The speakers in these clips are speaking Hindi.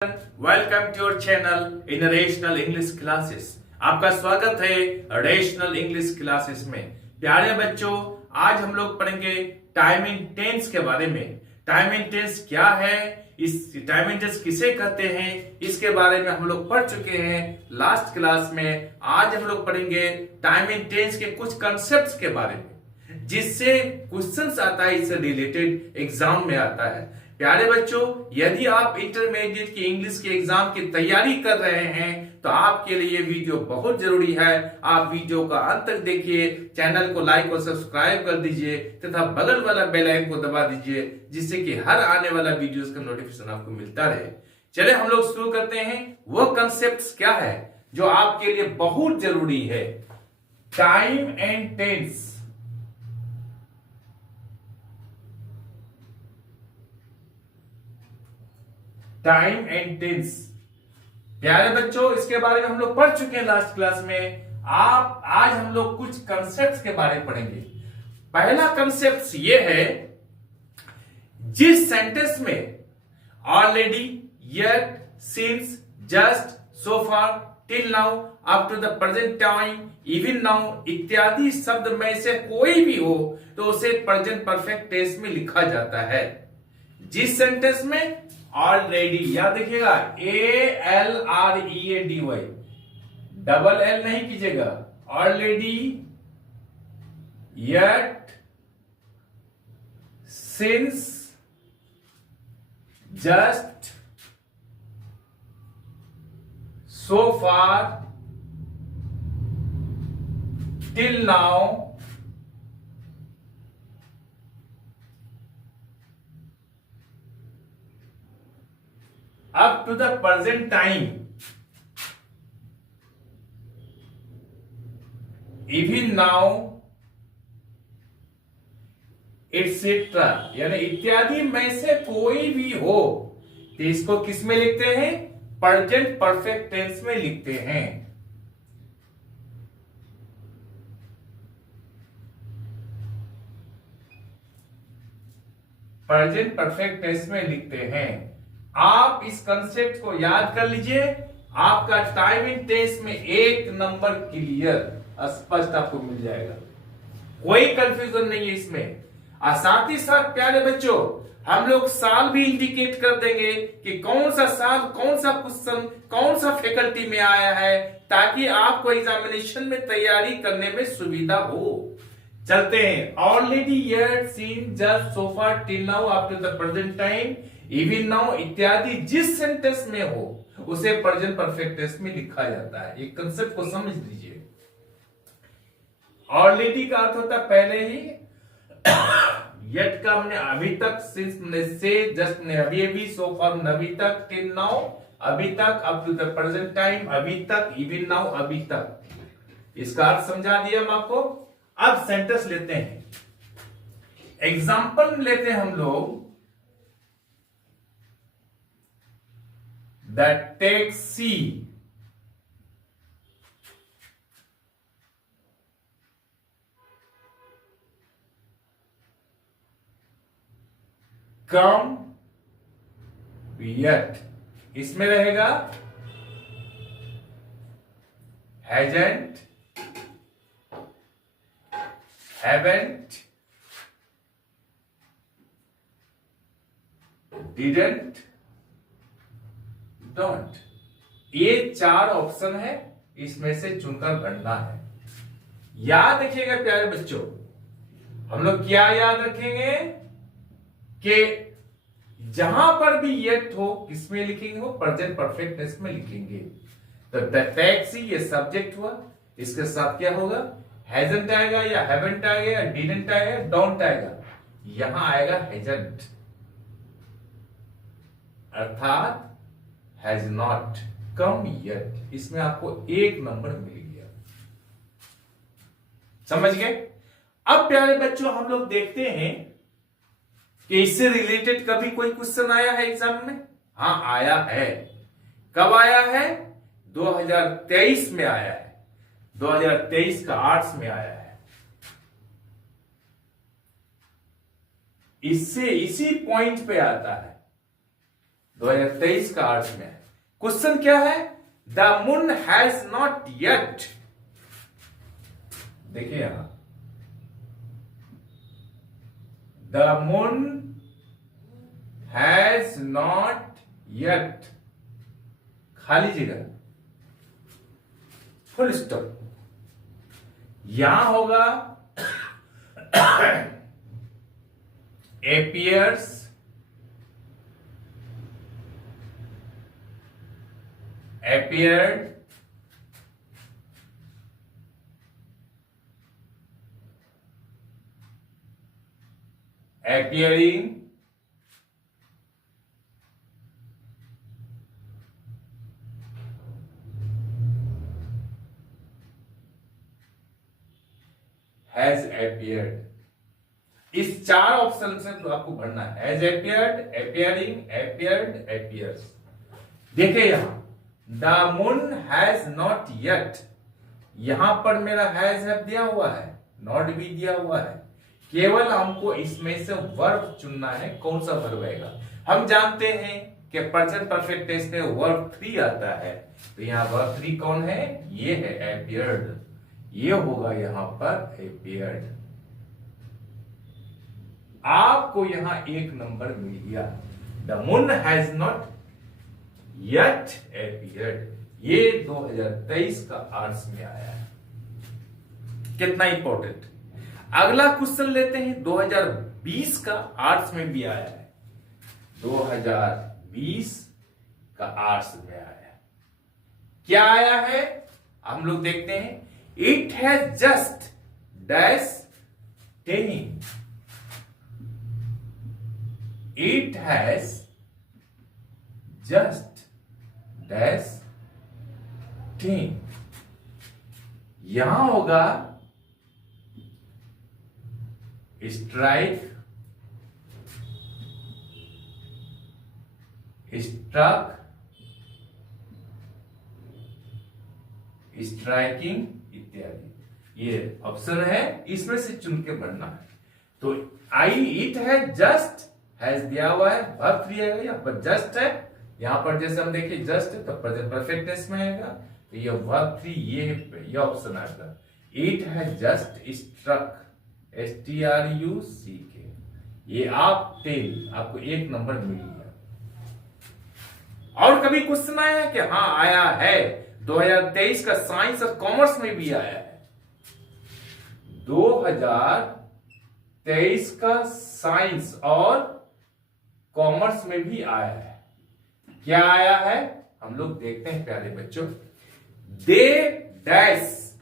Welcome to your channel in rational English classes. आपका स्वागत है रेशनल इंग्लिश क्लासेस में। प्यारे बच्चों, आज हम लोग पढ़ेंगे टाइम इन टेंस के बारे में। टाइम इन टेंस क्या है, इस टाइम इन टेंस किसे कहते हैं, इसके बारे में हम लोग पढ़ चुके हैं लास्ट क्लास में। आज हम लोग पढ़ेंगे टाइम इन टेंस के कुछ कंसेप्ट्स के बारे में, जिससे क्वेश्चंस आता है, इससे रिलेटेड एग्जाम में आता है। प्यारे बच्चों, यदि आप इंटरमीडिएट की इंग्लिश के एग्जाम की तैयारी कर रहे हैं तो आपके लिए वीडियो बहुत जरूरी है। आप वीडियो का अंत तक देखिए, चैनल को लाइक और सब्सक्राइब कर दीजिए तथा बगल वाला बेल आइकन को दबा दीजिए, जिससे कि हर आने वाला वीडियोस का नोटिफिकेशन आपको मिलता रहे। चले हम लोग शुरू करते हैं। वो कंसेप्ट क्या है जो आपके लिए बहुत जरूरी है? Time and tense. Time and tense, प्यारे बच्चों, इसके बारे में हम लोग पढ़ चुके हैं लास्ट क्लास में। आज हम लोग कुछ कंसेप्ट्स के बारे में पढ़ेंगे। पहला कंसेप्ट ये है, जिस सेंटेंस में already, yet, since, just, so far, till now, up to the present time, even now इत्यादि शब्द में से कोई भी हो तो उसे प्रेजेंट परफेक्ट टेंस में लिखा जाता है। जिस सेंटेंस में ऑलरेडी, याद देखिएगा, ALREADY, डबल एल नहीं कीजिएगा, already, yet, since, just, so far, till now, up to the present time, even now, etc. यानी इत्यादि में से कोई भी हो तो इसको किस में लिखते हैं? प्रेजेंट परफेक्ट टेंस में लिखते हैं। प्रेजेंट परफेक्ट टेंस में लिखते हैं। आप इस कंसेप्ट को याद कर लीजिए, आपका टाइम इन टेंस में 1 नंबर क्लियर स्पष्ट आपको मिल जाएगा, कोई कंफ्यूजन नहीं है इसमें। और साथ ही साथ प्यारे बच्चों, हम लोग साल भी इंडिकेट कर देंगे कि कौन सा साल, कौन सा क्वेश्चन, कौन सा फैकल्टी में आया है, ताकि आपको एग्जामिनेशन में तैयारी करने में सुविधा हो। चलते हैं। Already, yet, since, just, so far, till now, up to the present time, even now इत्यादि जिस सेंटेंस में हो उसे प्रेजेंट परफेक्ट टेंस में लिखा जाता है। एक कंसेप्ट को समझ लीजिए। ऑलरेडी का अर्थ होता है पहले ही, येट का हमने अभी तक, सिंस ने से, जस्ट ने अभी अभी, सो फार अभी तक, टिल नाउ अभी तक, up to the present time अभी तक, इवन नाउ अभी तक। इसका अर्थ समझा दिया हम आपको। अब सेंटेंस लेते हैं, एग्जाम्पल लेते हैं हम लोग। The taxi come yet, इसमें रहेगा hasn't, haven't, didn't, डोंट। ये 4 ऑप्शन है, इसमें से चुनकर भरना है। याद रखिएगा प्यारे बच्चों, हम लोग क्या याद रखेंगे कि जहां पर भी येट हो किसमें लिखेंगे? हो प्रेजेंट परफेक्ट टेंस में लिखेंगे। तो द टैक्सी, ये सब्जेक्ट हुआ, इसके साथ क्या होगा? हैजंट आएगा, या हैवेंट आएगा, या डिडंट आएगा, डोंट आएगा। यहां आएगा हैजंट, अर्थात हैज नॉट कम येट। इसमें आपको 1 नंबर मिल गया। समझ गए? अब प्यारे बच्चों, हम लोग देखते हैं कि इससे रिलेटेड कभी कोई क्वेश्चन आया है एग्जाम में? हाँ, आया है। कब आया है? 2023 में आया है। 2023 का आर्ट्स में आया है। इससे इसी पॉइंट पे आता है। 2023 का आर्ट्स में है। क्वेश्चन क्या है? The moon has not yet, देखिए यहां, the moon has not yet, खाली जगह, फुल स्टॉप। यहां होगा appears, appeared, appearing, has appeared। इस चार ऑप्शन से तो आपको भरना है, has appeared, appearing, appeared, appears। देखिए यहां the moon has not yet, यहां पर मेरा हैज है दिया हुआ है, नॉट भी दिया हुआ है, केवल हमको इसमें से वर्ब चुनना है, कौन सा वर्ब आएगा। हम जानते हैं कि प्रेजेंट परफेक्ट टेंस में वर्ब 3 आता है, तो यहां वर्ब 3 कौन है? ये है appeared, ये होगा यहां पर appeared। आपको यहां एक नंबर मिल गया। The moon has not yet appeared, ये 2023 का आर्ट्स में आया है। कितना इंपॉर्टेंट। अगला क्वेश्चन लेते हैं, 2020 का आर्ट्स में भी आया है, 2020 का आर्ट्स में आया है। क्या आया है हम लोग देखते हैं। It has just dash 10, it has just dash 10। यहां होगा स्ट्राइक, स्ट्रक, स्ट्राइकिंग इत्यादि। ये ऑप्शन है, इसमें से चुन के भरना है। तो आई इट है जस्ट हैज दिया हुआ है, वर्ब 3 आएगा, यहाँ पर जस्ट है, यहां पर जैसे हम देखिए जस्ट है तो प्रेजेंट परफेक्ट टेंस में आएगा, तो ये वर्ब 3 ये ऑप्शन आएगा। इट है जस्ट स्ट्रक, STRUCK, ये आप 10, आपको एक नंबर मिल गया। और कभी क्वेश्चन आया है कि हाँ आया है, 2023 का साइंस और कॉमर्स में भी आया है, 2023 का साइंस और कॉमर्स में भी आया है। क्या आया है हम लोग देखते हैं प्यारे बच्चों। They dash,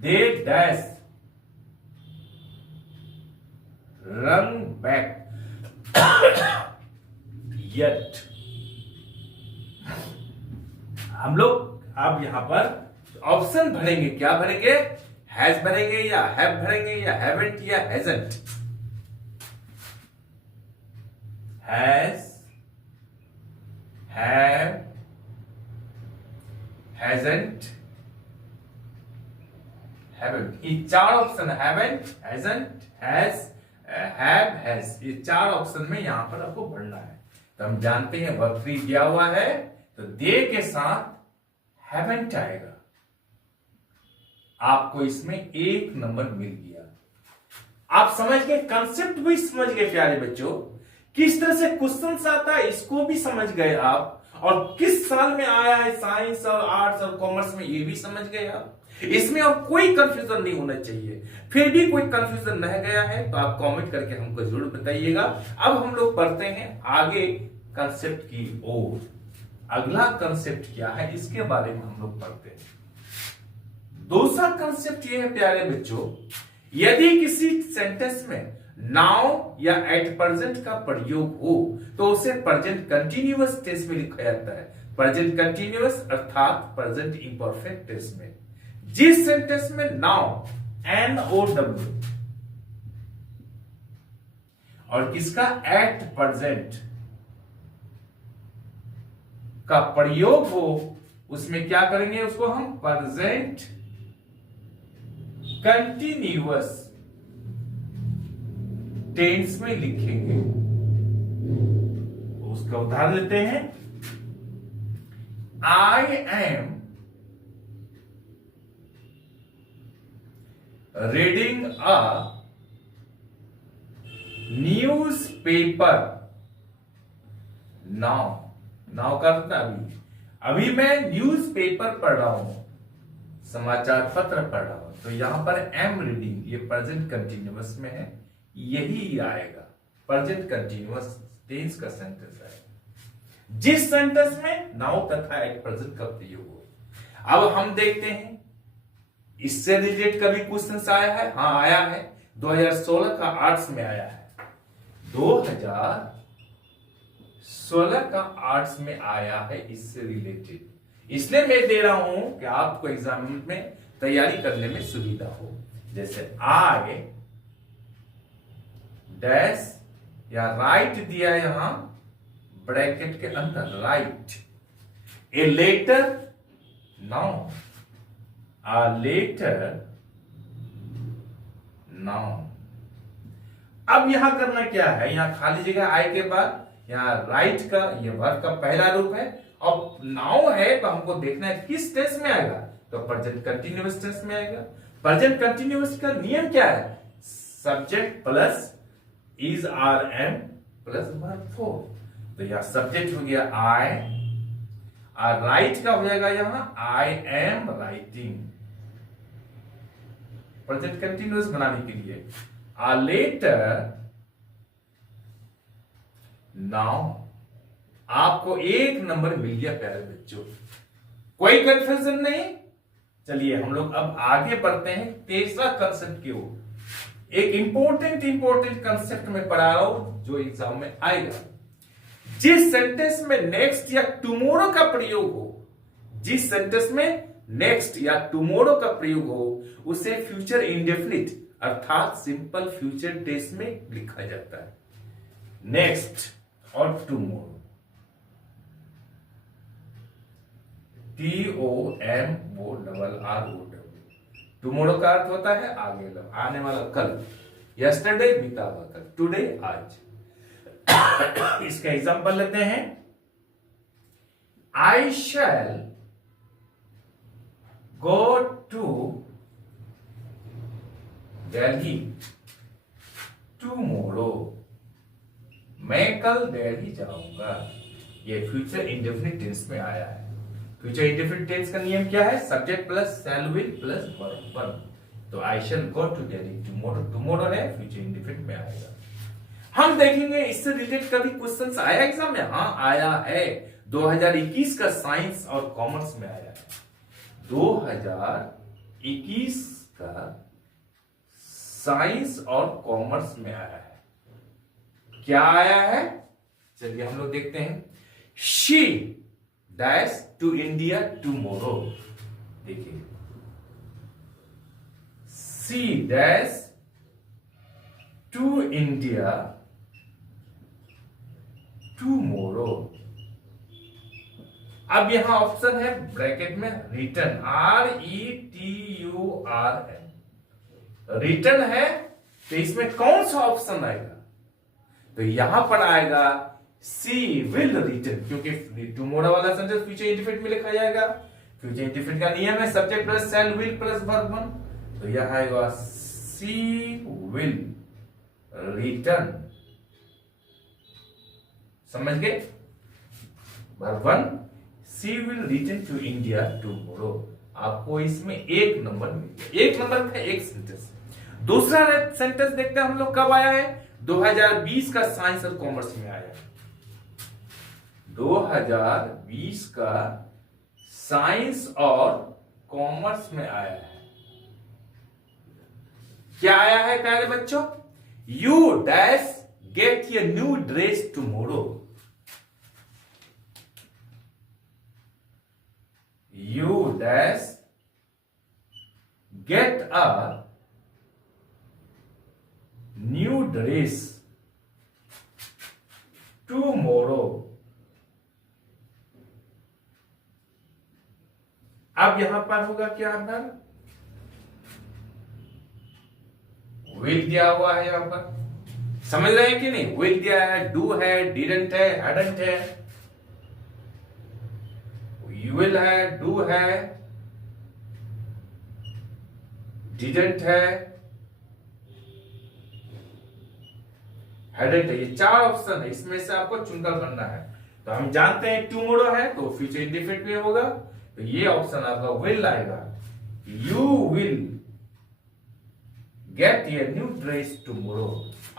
they dash run back yet। हम लोग अब यहां पर ऑप्शन भरेंगे, क्या भरेंगे? हैज भरेंगे या हैव भरेंगे या हैवेंट या hasn't. Has, have, hasn't, haven't, ये चार option, haven't, hasn't, has, have, has, ये चार ऑप्शन में यहां पर आपको भरना है। तो हम जानते हैं वर्ब 3 दिया हुआ है, तो दे के साथ हैवेंट आएगा, आपको इसमें एक नंबर मिल गया। आप समझ गए, कंसेप्ट भी समझ गए प्यारे बच्चों, किस तरह से क्वेश्चन आता है इसको भी समझ गए आप, और किस साल में आया है साइंस और आर्ट्स और कॉमर्स में ये भी समझ गए आप। इसमें और कोई कंफ्यूजन नहीं होना चाहिए। फिर भी कोई कंफ्यूजन रह गया है तो आप कमेंट करके हमको जरूर बताइएगा। अब हम लोग पढ़ते हैं आगे कंसेप्ट की ओर। अगला कंसेप्ट क्या है इसके बारे में हम लोग पढ़ते हैं। दूसरा कंसेप्ट ये है प्यारे बच्चों, यदि किसी सेंटेंस में नाउ या एट प्रेजेंट का प्रयोग हो तो उसे प्रेजेंट कंटिन्यूअस टेंस में लिखा जाता है। प्रेजेंट कंटिन्यूअस अर्थात प्रेजेंट इंपरफेक्ट टेंस में। जिस सेंटेंस में नाउ NOW और किसका एट प्रेजेंट का प्रयोग हो उसमें क्या करेंगे, उसको हम प्रेजेंट कंटिन्यूअस टेंस में लिखेंगे। उसका उदाहरण लेते हैं। I am reading a newspaper now. Now का अर्थ अभी। अभी मैं न्यूज़पेपर पढ़ रहा हूं, समाचार पत्र पढ़ रहा हूं। तो यहां पर एम रीडिंग ये प्रेजेंट कंटिन्यूअस में है, यही आएगा प्रेजेंट कंटिन्यूअस टेंस का सेंटेंस है जिस सेंटेंस में नाउ तथा एट प्रेजेंट का प्रयोग हो। अब हम देखते हैं इससे रिलेटेड कभी क्वेश्चन आया है? हाँ आया है, 2016 का आर्ट्स में आया है। 2016 का आर्ट्स में आया है इससे रिलेटेड, इसलिए मैं दे रहा हूं कि आपको एग्जाम में तैयारी करने में सुविधा हो। जैसे आई डैश या राइट दिया यहां ब्रैकेट के अंदर, write a letter now, a letter now। अब यहां करना क्या है, यहां खाली जगह आई के बाद यहां राइट का ये वर्ब का पहला रूप है। अब नाउ है तो हमको देखना है किस टेंस में आएगा, तो प्रेजेंट कंटिन्यूअस टेंस में आएगा। प्रेजेंट कंटिन्यूअस का नियम क्या है? Subject plus is are am plus verb form. तो यहां सब्जेक्ट हो गया आई, और राइट का हो जाएगा यहां I am writing. Present continuous बनाने के लिए आ लेटर नाउ। आपको 1 नंबर मिल गया प्यारे बच्चों, कोई कंफ्यूजन नहीं। चलिए हम लोग अब आगे बढ़ते हैं तीसरा कंसेप्ट की ओर। एक इंपॉर्टेंट कंसेप्ट में पढ़ा रहा हूं जो एग्जाम में आएगा। जिस सेंटेंस में नेक्स्ट या टुमारो का प्रयोग हो, जिस सेंटेंस में नेक्स्ट या टुमारो का प्रयोग हो, उसे फ्यूचर इंडेफिनिट अर्थात सिंपल फ्यूचर टेंस में लिखा जाता है। नेक्स्ट और टुमारो, TOMORRO। टुमारो का अर्थ होता है आगे, आने वाला कल। यस्टरडे बीता हुआ कल, टुडे आज। इसका एग्जांपल लेते हैं। आई shall go to Delhi tomorrow. मैं कल दिल्ली जाऊंगा। ये फ्यूचर इंडेफिनिट टेंस में आया है। फ्यूचर इंडेफिनिट टेंस का नियम क्या है? Subject plus shall will plus verb. तो I shall go to Delhi tomorrow, tomorrow है फ्यूचर इंडेफिनिट में आएगा। हम देखेंगे इससे रिलेटेड कभी क्वेश्चन आया एग्जाम में? हाँ आया है, 2021 का साइंस और कॉमर्स में आया है। 2021 का साइंस और कॉमर्स में आया है। क्या आया है? चलिए हम लोग देखते हैं। She dash to India tomorrow. देखिए, she dash to India tomorrow. अब यहां ऑप्शन है ब्रैकेट में रिटर्न, RETURN। रिटर्न है तो इसमें कौन सा ऑप्शन आएगा? तो यहां पर आएगा सी विल रिटर्न, क्योंकि टुमारो वाला सेंटेंस फ्यूचर इंडेफिनिट में लिखा जाएगा। फ्यूचर इंडेफिनिट का नियम है subject plus shall will plus verb 1। तो यह आएगा सी विल रिटर्न। समझ गए? Verb 1, she will return to India tomorrow. आपको इसमें 1 नंबर मिल गया। 1 नंबर का एक सेंटेंस। दूसरा सेंटेंस देखते हैं हम लोग कब आया है? 2020 का साइंस और कॉमर्स में आया। 2020 का साइंस और कॉमर्स में आया है। क्या आया है प्यारे बच्चों? You dash gate a new dress tomorrow. You dash get a new dress tomorrow। अब यहां पर होगा क्या? अंदर विल दिया हुआ है यहां पर। समझ रहे हैं कि नहीं? विल दिया है, डू है, डिडंट है, हैडंट है, विल है, डू है, डिडंट है, हैडंट है। ये 4 ऑप्शन है, इसमें से आपको चुनकर भरना है। तो हम जानते हैं टुमारो है तो फ्यूचर इंडेफिनिट में होगा, तो ये ऑप्शन आपका विल आएगा। You will get a new dress tomorrow.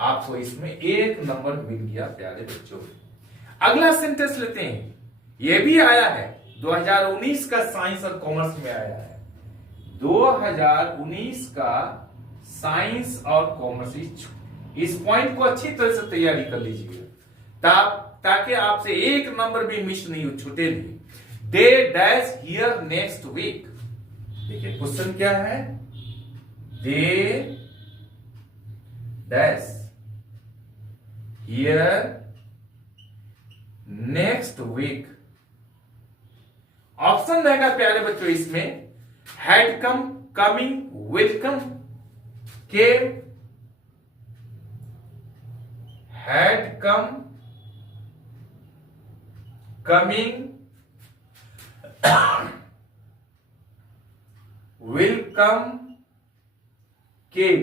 आपको इसमें 1 नंबर मिल गया प्यारे बच्चों। अगला सेंटेंस लेते हैं, ये भी आया है 2019 का साइंस और कॉमर्स में आया है। 2019 का साइंस और कॉमर्स, इस पॉइंट को अच्छी तरह से तैयारी कर लीजिएगा ताकि आपसे 1 नंबर भी मिस नहीं हो, छूटे नहीं। They dash here next week. देखिए क्वेश्चन क्या है, they dash here next week. Option रहेगा प्यारे बच्चों इसमें, had come, coming, will come, came, had come, coming, will come, came.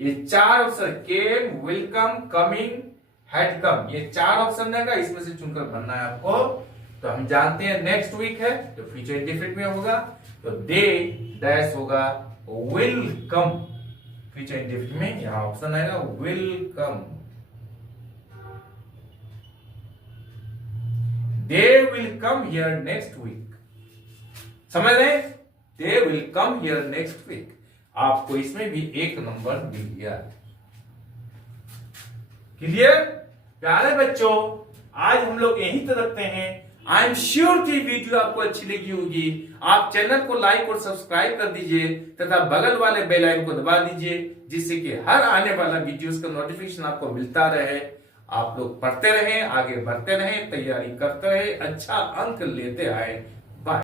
ये 4 option, came, will come, coming, had come, ये 4 ऑप्शन रहेगा, इसमें से चुनकर भरना है आपको। तो हम जानते हैं नेक्स्ट वीक है तो फ्यूचर इंडेफिनिट में होगा, तो दे डैश होगा विल कम, फ्यूचर इंडेफिनिट में यहां ऑप्शन आएगा will come. They will come here next week. समझ रहे हैं? They will come here next week. आपको इसमें भी 1 नंबर मिल गया। क्लियर? प्यारे बच्चों, आज हम लोग यहीं तक रखते हैं। आई एम श्योर कि वीडियो आपको अच्छी लगी होगी। आप चैनल को लाइक और सब्सक्राइब कर दीजिए तथा बगल वाले बेल आइकन को दबा दीजिए, जिससे कि हर आने वाला वीडियोस का नोटिफिकेशन आपको मिलता रहे। आप लोग पढ़ते रहें, आगे बढ़ते रहें, तैयारी करते रहें, अच्छा अंक लेते आए।